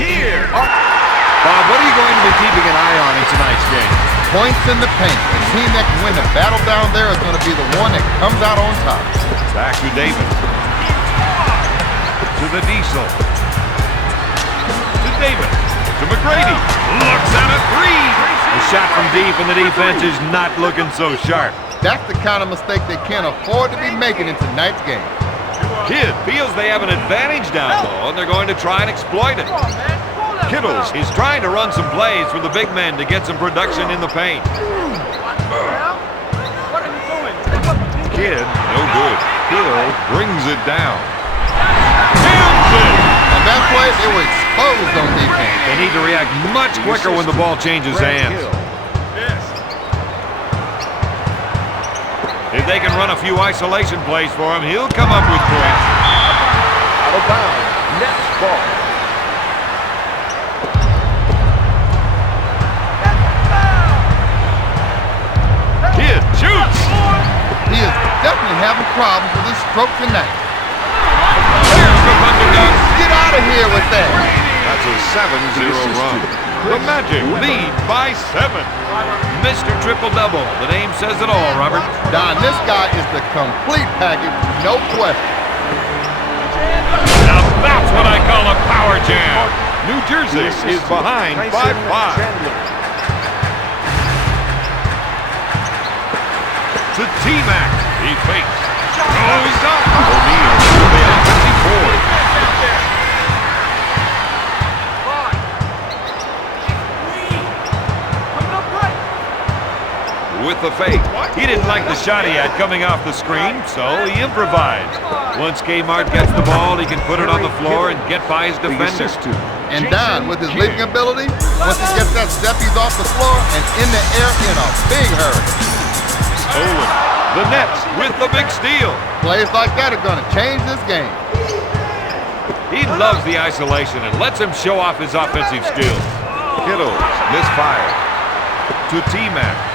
Here. Bob, what are you going to be keeping an eye on in tonight's game? Points in the paint. The team that can win the battle down there is going to be the one that comes out on top. Back to Davis. To the Diesel. To Davis. To McGrady. Looks at a three. A shot from deep, and the defense is not looking so sharp. That's the kind of mistake they can't afford to be making in tonight's game. Kidd feels they have an advantage down low, and they're going to try and exploit it. Kittles is trying to run some plays for the big men to get some production in the paint. Kidd, no good. Hill brings it down. On that play, they were exposed on defense. They need to react much quicker when the ball changes hands. If they can run a few isolation plays for him, he'll come up with points. Out of bounds. Nets ball. Kidd shoots. He is definitely having problems with his stroke tonight. Here's the Thunderdog. Get out of here with that. That's a 7-0 run. The Magic lead by 7. Mr. Triple-Double. The name says it all, Robert. Don, this guy is the complete package, no question. Now that's what I call a power jam. New Jersey is behind 5-5. To T-Mac. He fakes. Goes up. O'Neal to the offensive board. With the fake. He didn't like the shot he had coming off the screen, so he improvised. Once Kmart gets the ball, he can put it on the floor and get by his defender. And Don, with his leaping ability, once he gets that step, he's off the floor and in the air in a big hurry. Olin, the Nets with the big steal. Plays like that are going to change this game. He loves the isolation and lets him show off his offensive skills. Kittles misfired. To T-Mac.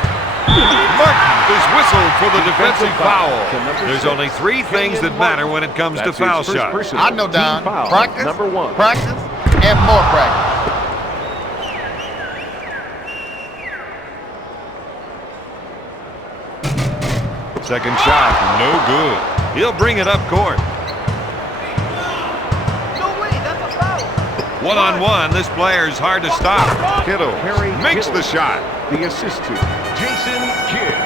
Martin is whistled for the defensive foul. There's only 3 things that matter when it comes to foul shots. I know, Don. Practice, number 1. practice, and more practice. Second shot, no good. He'll bring it up court. One-on-one, this player's hard to stop. Kittle makes the shot. The assist to Jason Kidd.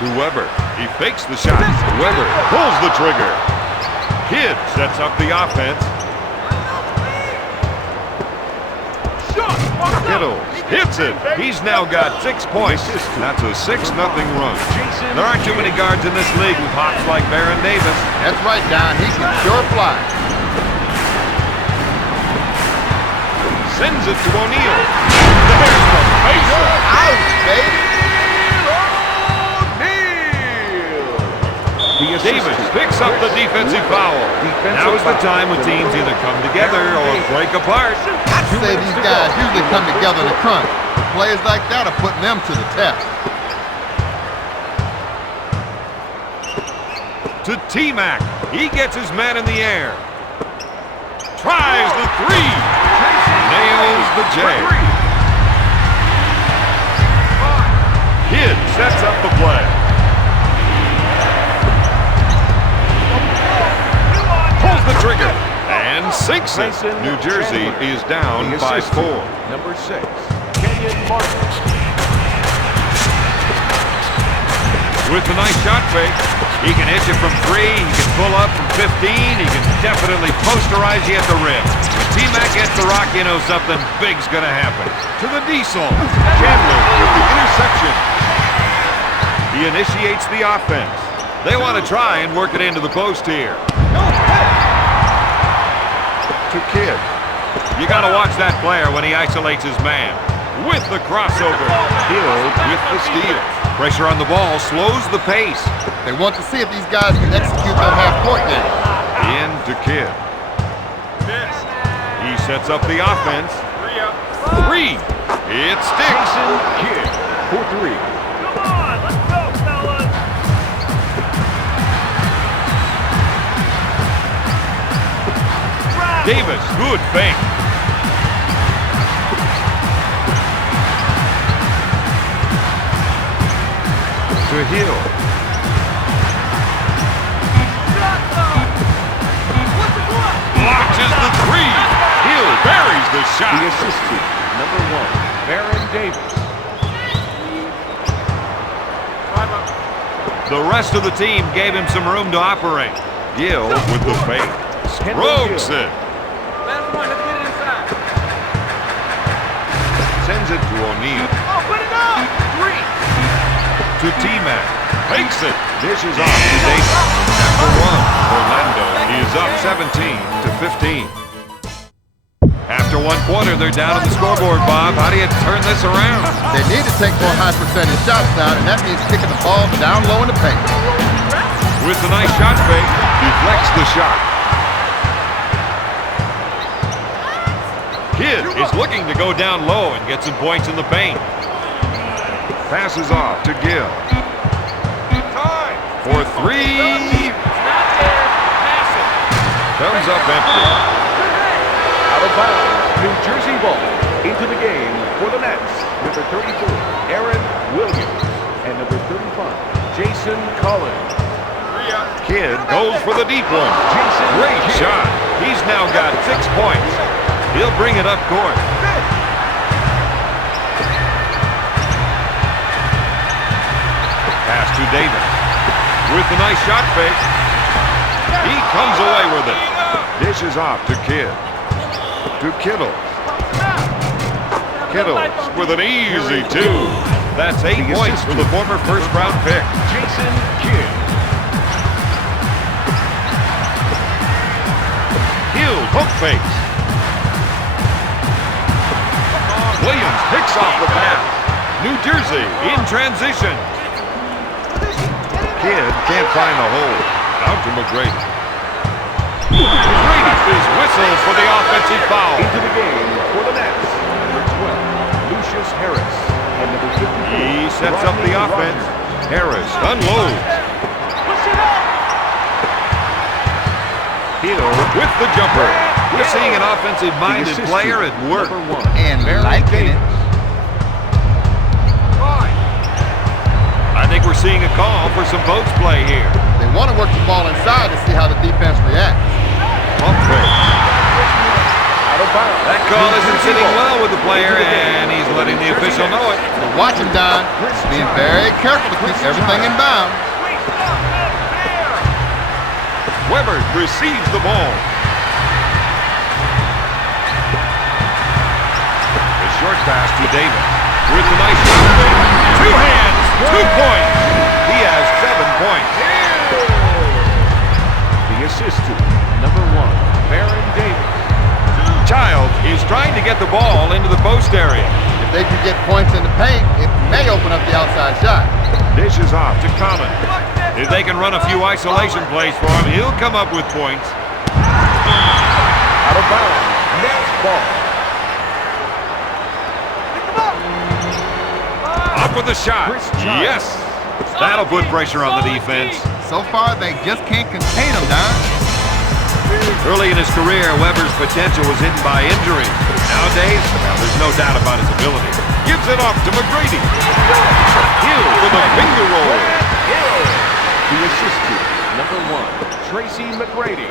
To Weber. He fakes the shot. Weber pulls the trigger. Kidd sets up the offense. Kittle hits it. He's now got 6 points. That's a 6-0 run. There aren't too many guards in this league with hops like Baron Davis. That's right, Don. He can sure fly. Sends it to O'Neal. There's the facer. Out, baby. Davis picks up the defensive foul. Now is the time when teams either come together or break apart. I'd say these guys usually come together in the crunch. Players like that are putting them to the test. To T-Mac. He gets his man in the air. Tries the 3. Nails the J. Kidd sets up the play. Pulls the trigger and sinks it. New Jersey is down by 4. Number 6, Kenyon Martin. With the nice shot fake, he can hit you from 3, he can pull up from 15, he can definitely posterize you at the rim. When T-Mac gets the rock, you know something big's gonna happen. To the Diesel. Chandler with the interception. He initiates the offense. They want to try and work it into the post here. To Kidd. You got to watch that player when he isolates his man. With the crossover. Hill with the steal. Pressure on the ball slows the pace. They want to see if these guys can execute their half-court game. In to Kidd. He sets up the offense. 3. It sticks. Kidd for 3. Davis, good fake. To Hill. Launches the three. Hill buries the shot. The assist to number 1, Baron Davis. The rest of the team gave him some room to operate. Gill with the fake. Strokes it. Last one, let's get it inside. Sends it to O'Neal. Oh, put it up! 3. To T-Mac. Fakes it. Dishes off to Davis. After one, Orlando is up 17-15. After one quarter, they're down on the scoreboard, Bob. How do you turn this around? They need to take more high percentage shots down, and that means kicking the ball down low in the paint. With a nice shot fake, deflects the shot. Kidd is looking to go down low and get some points in the paint. Passes off to Gill. For three. Comes up empty. Out of bounds. New Jersey ball. Into the game for the Nets. Number 34, Aaron Williams. And number 35, Jason Collins. Kidd goes for the deep one. Great shot. He's now got 6 points. He'll bring it up court. Pass to Davis. With a nice shot fake. He comes away with it. Dishes off to Kidd. To Kittle. Kittles with an easy 2. That's 8 points for the former first-round pick. Jason Kidd. Hill hook fakes. Williams picks off the pass. New Jersey in transition. Kidd can't find the hole. Out to McGrady. McGrady is whistled for the offensive foul. Into the game for the Nets. Number 12, Lucius Harris. And number 54, He sets up the offense. Harris unloads. Hill with the jumper. We're seeing an offensive-minded player at work. And liking it. I think we're seeing a call for some post play here. They want to work the ball inside to see how the defense reacts. Pump fake. Out of bounds. That call isn't sitting well with the player, and he's letting the official know it. So watch him, Don. Being very careful to keep everything in bounds. Weber receives the ball. The short pass to Davis. With a nice shot fake. 2 hands, 2 points. He has 7 points. The assist to number 1, Baron Davis. Child is trying to get the ball into the post area. If they can get points in the paint, it may open up the outside shot. Dishes off to Common. If they can run a few isolation plays for him, he'll come up with points. Out of bounds. Nets ball. Up with the shot. Yes. That'll put pressure on the defense. So far, they just can't contain him, Don. Early in his career, Weber's potential was hidden by injuries. Nowadays, there's no doubt about his ability. Gives it off to McGrady. Hill with a finger roll. The assist to number 1, Tracy McGrady.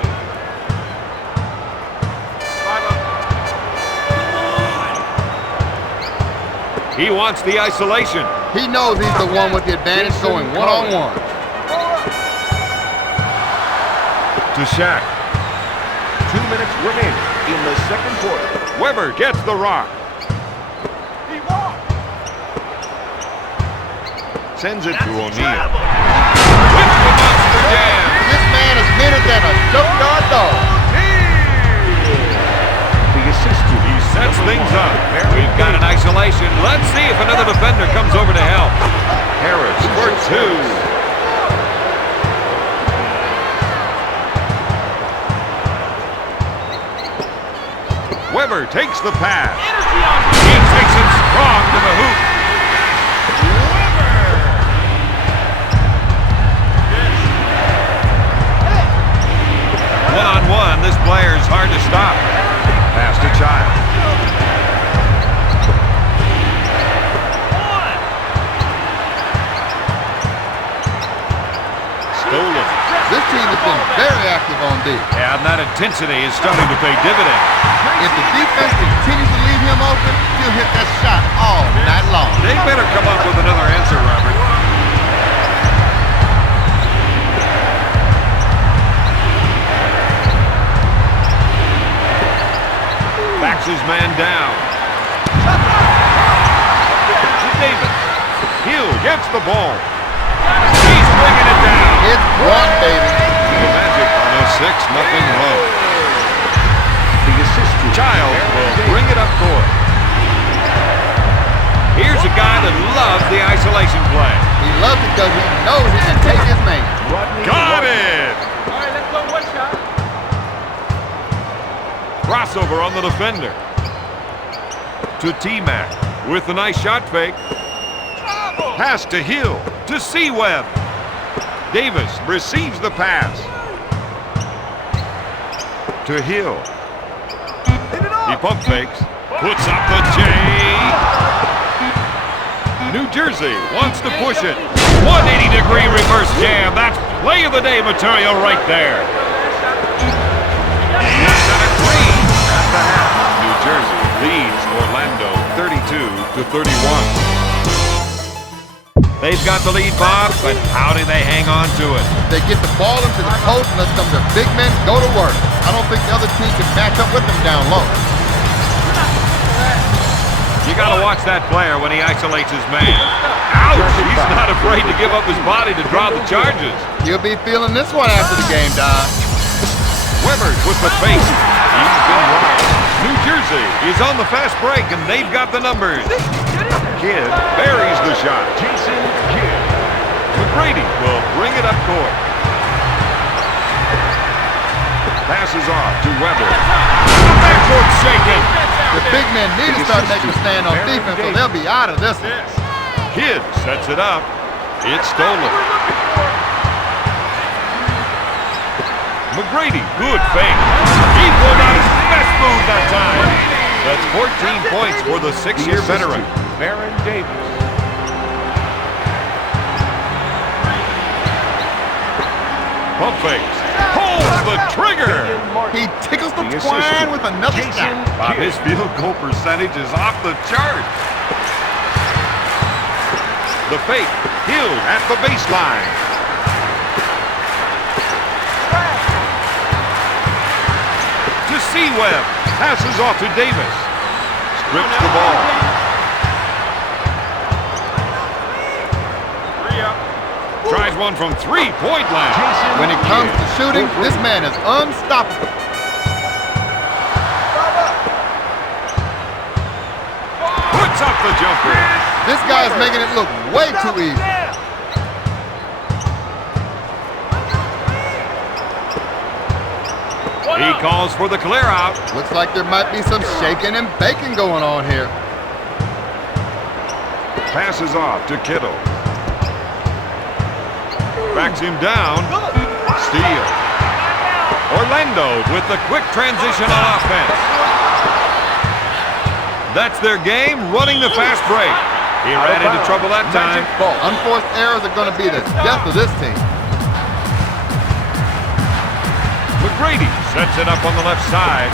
He wants the isolation. He knows he's the one with the advantage going one-on-one. To Shaq. 2 minutes remaining in the second quarter. Weber gets the rock. Sends it to O'Neal. With the monster jam. This man is meaner than a junkyard dog. The assist to He sets things up. We've got an isolation. Let's see if another defender comes over to help. Harris for 2. Weber takes the pass. He takes it strong to the hoop. One-on-one, this player is hard to stop. Pass to Child. Stolen. This team has been very active on D. Yeah, and that intensity is starting to pay dividends. If the defense continues to leave him open, he'll hit that shot all night long. They better come up with another answer, Robert. Backs his man down. To Davis. Hill gets the ball. He's bringing it down. It's one, baby. The Magic on a 6-0 run. The assistant. Child will bring it up court. Here's a guy that loves the isolation play. He loves it because he knows he can take his man. Got it! All right, let's go one shot. Crossover on the defender. To T-Mac with a nice shot fake. Pass to Hill. To C-Web. Davis receives the pass. To Hill. He pump fakes. Puts up the J. New Jersey wants to push it. 180-degree reverse jam. That's play of the day material right there. It's at a 3 at the half. New Jersey leads Orlando 32-31. They've got the lead, Bob, but how do they hang on to it? They get the ball into the post and let some of their big men go to work. I don't think the other team can match up with them down low. You got to watch that player when he isolates his man. Ouch! He's not afraid to give up his body to draw the charges. He'll be feeling this one after the game, Don. Weber's with the fake. He's been wild. New Jersey is on the fast break, and they've got the numbers. Kidd buries the shot. Jason Kidd. McGrady will bring it up court. Passes off to Weber. Backcourt shaken. The big men need to start making a stand on defense, so they'll be out of this one. Kidd sets it up. It's stolen. McGrady, good fake. He pulled out his best move that time. That's 14 points for the 6-year veteran. Baron Davis. Pump fakes. Pulls the trigger. He tickles the twine with another shot. Bob, his field goal percentage is off the chart. The fake. Hill at the baseline. To C-Web. Passes off to Davis. Strips the ball. Tries one from three-point line. When it comes to shooting, this man is unstoppable. Puts up the jumper. This guy's making it look way too easy. He calls for the clear out. Looks like there might be some shaking and baking going on here. Passes off to Kittle. Backs him down. Steal. Orlando with the quick transition on offense. That's their game, running the fast break. He ran into trouble that time. Unforced errors are going to be the death of this team. McGrady sets it up on the left side.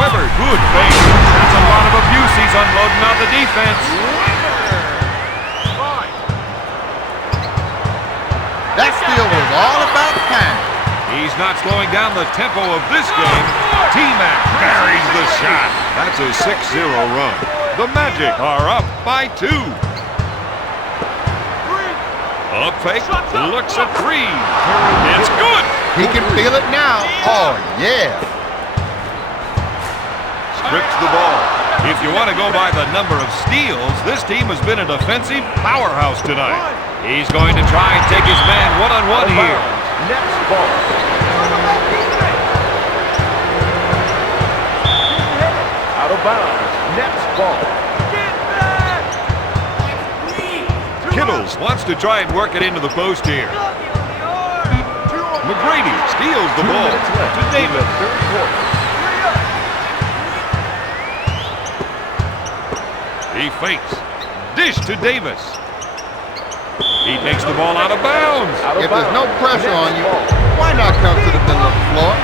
Weber, good fake. That's a lot of abuse he's unloading on the defense. That steal was all about time. He's not slowing down the tempo of this game. T-Mac buries the shot. That's a 6-0 run. The Magic are up by 2. Up fake, looks at 3. It's good. He can feel it now. Oh, yeah. Strips the ball. If you want to go by the number of steals, this team has been a defensive powerhouse tonight. He's going to try and take his man one-on-one here. Nets ball. Out of bounds. Nets ball. Kittles wants to try and work it into the post here. McGrady steals the 2 ball minutes left to in the Davis. third quarter. He fakes. Dish to Davis. He takes the ball out of bounds. If there's no pressure on you, why not come to the middle of the floor?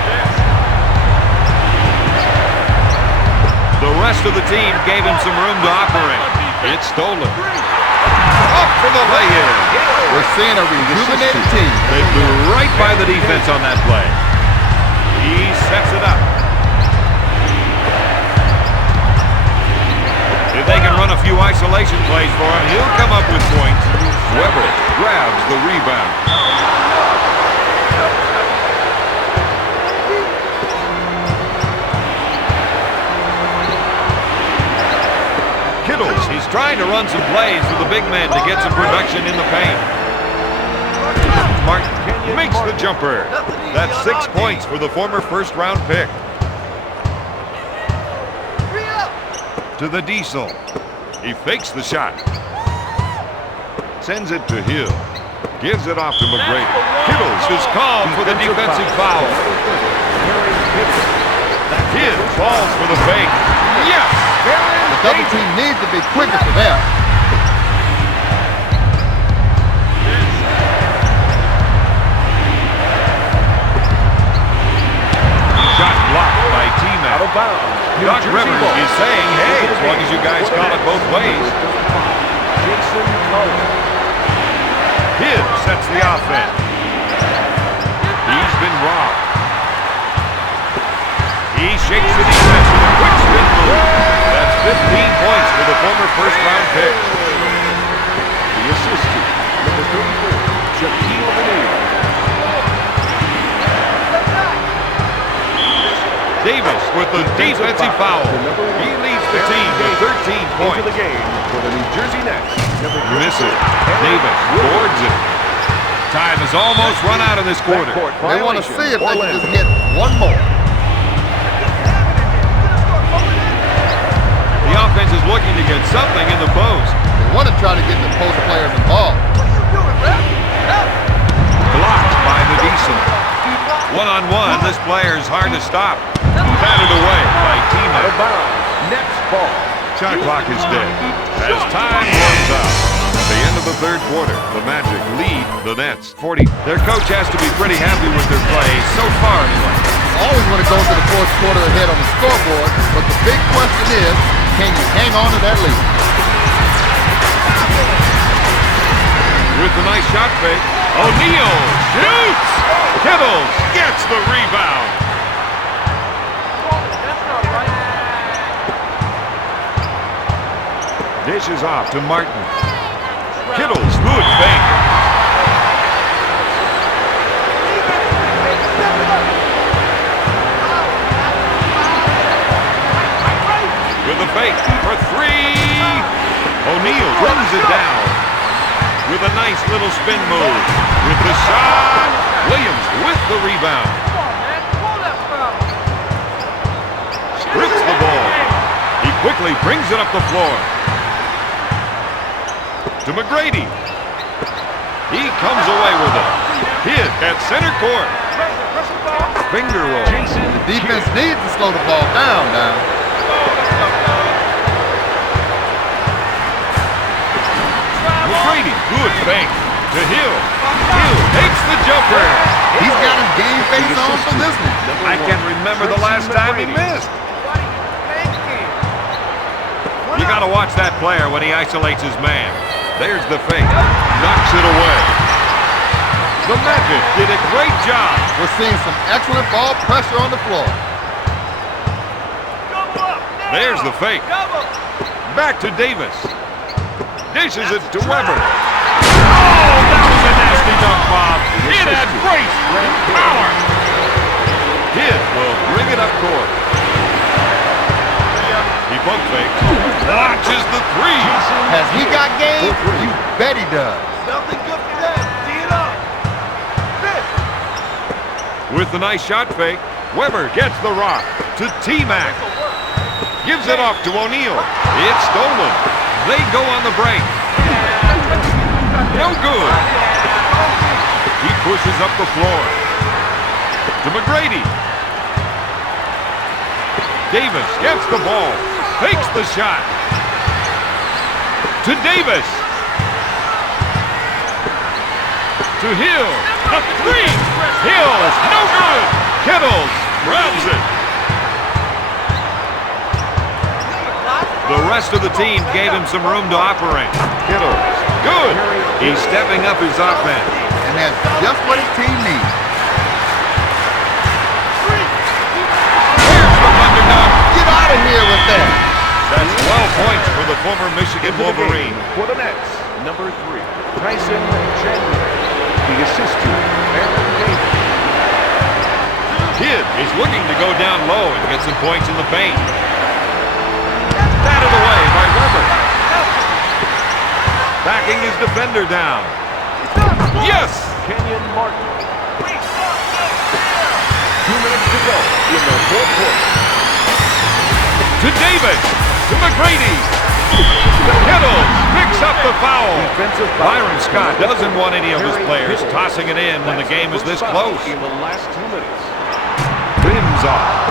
The rest of the team gave him some room to operate. It's stolen. Up for the lay-in. We're seeing a rejuvenated team. They blew right by the defense on that play. He sets it up. If they can run a few isolation plays for him, he'll come up with points. Weber grabs the rebound. Kittles, he's trying to run some plays for the big man to get some production in the paint. Martin makes the jumper. That's 6 points for the former first-round pick. To the Diesel. He fakes the shot. Sends it to Hill. Gives it off to McGrady. Kittles is called for the defensive foul. Hill falls for the fake. Yes! The double team needs to be quicker for them. Shot blocked by T-Mac. Out of bounds. Doc Rivers is saying, hey, as long as you guys call it both ways. Jason Collins. Hill sets the offense. He's been robbed. He shakes the defense with a quick spin move. That's 15 points for the former first-round pick. The assistant, number 34, Shaquille O'Neal. Davis with the defensive foul. He leads the team to 13 points. Into the game for the New Jersey Nets. Misses. Davis boards it. Time is almost run out in this quarter. They want to see if they can just hit one more. The offense is looking to get something in the post. They want to try to get the post players involved. Blocked by the Diesel. One-on-one, this player is hard to stop. Batted away by Out of T-Mac. bounds. Nets ball. Shot clock is dead. As time runs out. At the end of the third quarter, the Magic lead the Nets 40. Their coach has to be pretty happy with their play so far anyway. Always want to go to the fourth quarter ahead on the scoreboard, but the big question is, can you hang on to that lead? With the nice shot fake, O'Neal shoots! Kittles gets the rebound. Dishes off to Martin. Kittles, good fake. With a fake for three. O'Neal brings it down with a nice little spin move. With the shot, Williams with the rebound. Strips the ball. He quickly brings it up the floor. To McGrady. He comes away with it. Hit at center court. Finger roll. The defense needs to slow the ball down now. McGrady, good fake. To Hill. Hill takes the jumper. He's got his game face on for this one. I can't remember the last time he missed. You got to watch that player when he isolates his man. There's the fake. Knocks it away. The Magic did a great job. We're seeing some excellent ball pressure on the floor. There's the fake. Back to Davis. Dishes it to Weber. Oh, that was a nasty dunk, Bob. It had great power. Kid will bring it up court. He pump fakes. Launches the three. Has he got game? You bet he does. Nothing good for that. Tee it up. With the nice shot fake, Weber gets the rock to T-Mac. Gives it off to O'Neal. It's stolen. They go on the break. No good. He pushes up the floor. To McGrady. Davis gets the ball. Fakes the shot. To Davis. To Hill. A three. Hill. No good. Kittles grabs it. The rest of the team gave him some room to operate. Kittles. Good. He's stepping up his offense. And that's just what his team needs. Here's the underdog. Get out of here with that. That's 12 points for the former Michigan Wolverine. For the Nets, number 3, Tyson Chandler. The assist to Aaron Davis. Kidd is looking to go down low and get some points in the paint. Batted away by Weber. Backing his defender down. Yes! Kenyon Martin. 2 minutes to go in the fourth quarter. To Davis. To McGrady. Kittles picks up the foul. Byron Scott doesn't want any of his players tossing it in when the game is this close. In the last 2 minutes. Rims off.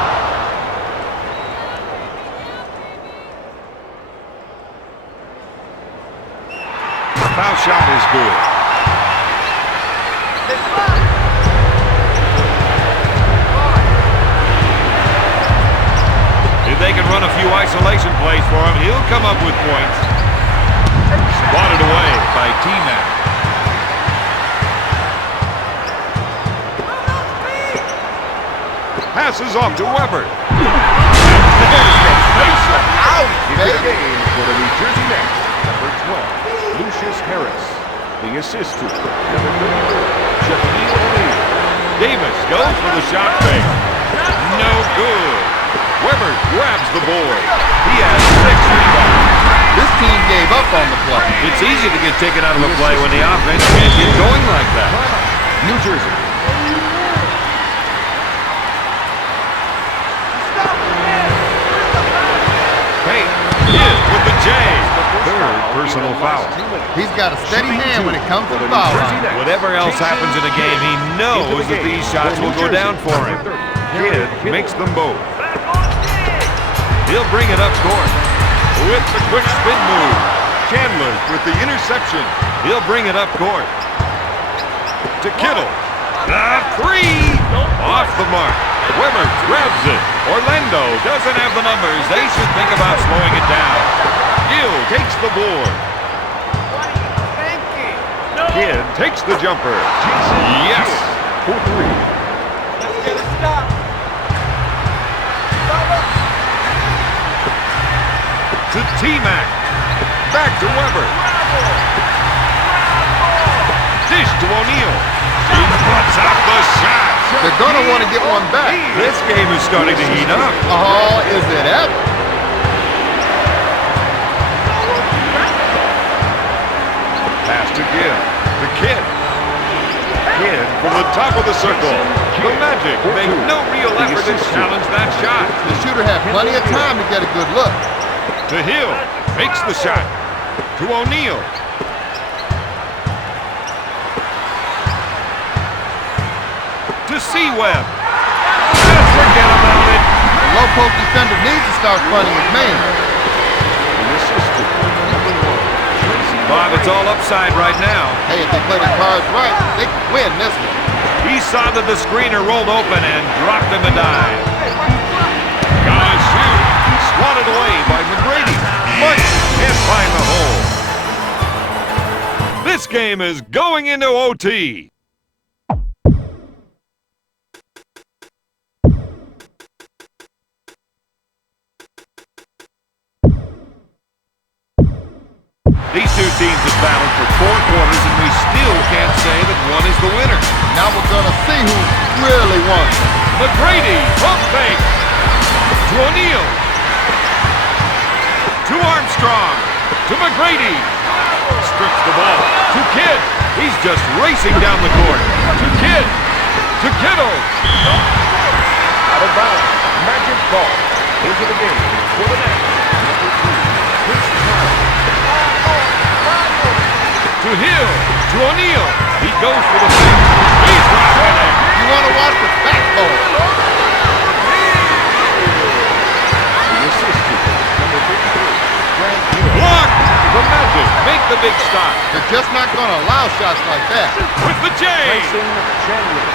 Foul shot is good. If they can run a few isolation plays for him, he'll come up with points. Spotted away by T-Mac. Passes off to Weber. Out, Into the baby. game for the New Jersey Nets, number 12. Lucius Harris, the assist to number 34, Shaquille O'Neal. Davis goes for the shot fake. No good. Weber grabs the board. He has 6 rebounds. This team gave up on the play. It's easy to get taken out of a play when the offense can't get going like that. New Jersey. Hey, Kidd with the J. Third personal foul. He's got a steady hand when it comes to the foul line. Whatever else happens in a game, he knows that these shots will go down for him. Kidd makes them both. He'll bring it up court with the quick spin move. Chandler with the interception. He'll bring it up court to Kittle. The three off the mark. Weber grabs it. Orlando doesn't have the numbers. They should think about slowing it down. Gill takes the board. Kidd takes the jumper. Yes. For 3. Let's get a stop. To T-Mac. Back to Weber. Dish to O'Neal. He puts up the shot. They're going to want to get one back. This game is starting to heat up. Oh, is it ever? Pass to Gill. To Kidd. Kidd from the top of the circle. The Magic make no real effort to challenge that shot. The shooter had plenty of time to get a good look. To Hill. Makes the shot. To O'Neal. To Seaweb. Just forget about it. The low post defender needs to start fronting his man. The assist to number 1, Bob, it's all upside right now. Hey, if they play the cards right, they can win this one. He saw that the screener rolled open and dropped him a dive. Gonna shoot. Swatted away by McGrady. But can't find the hole. This game is going into OT. These two teams have battled for 4 quarters, and we still can't say that one is the winner. Now we're going to see who really wants it. McGrady, pump fake. To O'Neal. To Armstrong. To McGrady. Strips the ball. To Kidd. He's just racing down the court. To Kidd. To Kittle. out of bounds. Magic ball into the game for the Nets. Number 2, Chris Stahl. To Hill, to O'Neal. He goes for the fake. He's rocking it. You want to watch the backbone. The assist keeper, number 53, Grant Hill. Block! The Magic make the big stop. They're just not going to allow shots like that. With the J! Grayson Chandler.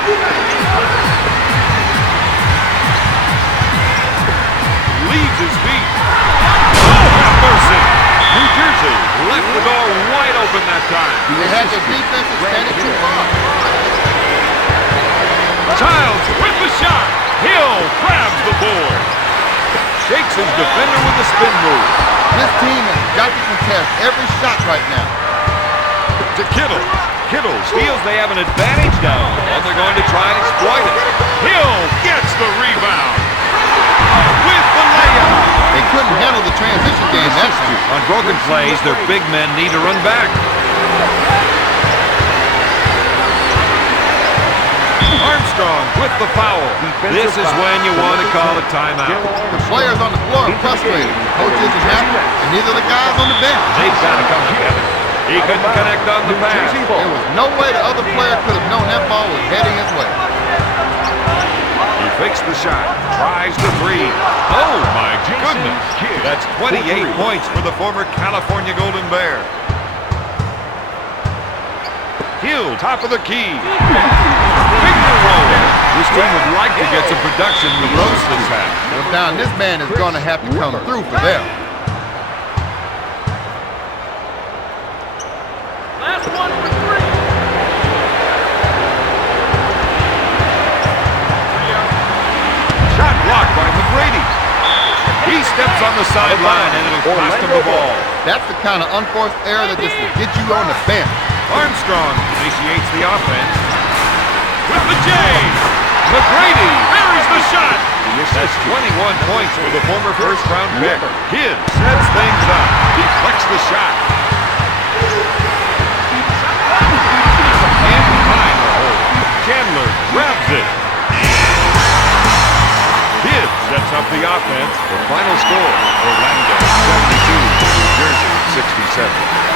Leaves his feet. Oh, have mercy! New Jersey left the door wide open that time. They had their defense extended too far. Childs with the shot. Hill grabs the board. Shakes his defender with the spin move. This team has got to contest every shot right now. To Kittle. Kittle feels they have an advantage now, and they're going to try and exploit it. Hill gets the rebound. With the layup. They couldn't handle the transition game that time. On broken plays, their big men need to run back. Armstrong with the foul. This is when you want to call a timeout. The players on the floor are frustrated. Coach isn't happy, and neither the guys on the bench. They've got to come together. He couldn't connect on the pass. There was no way the other player could have known that ball was heading his way. He fakes the shot. Tries the three. Oh, my goodness. That's 28 points for the former California Golden Bear. Hill, top of the key. Finger roll. This team would like to get some production in the roast this half. Well, down, this man is going to have to come through for them. Last one for three. Shot blocked by McGrady. He steps on the sideline and it'll cost him the ball. That's the kind of unforced error that just will get you on the bench. Armstrong initiates the offense. With the J. McGrady buries the shot. That's 21 points for the former first-round pick. Kidd sets things up. Deflects the shot. In behind the hole. Chandler grabs it. Kidd sets up the offense. The final score, Orlando 72, New Jersey 67.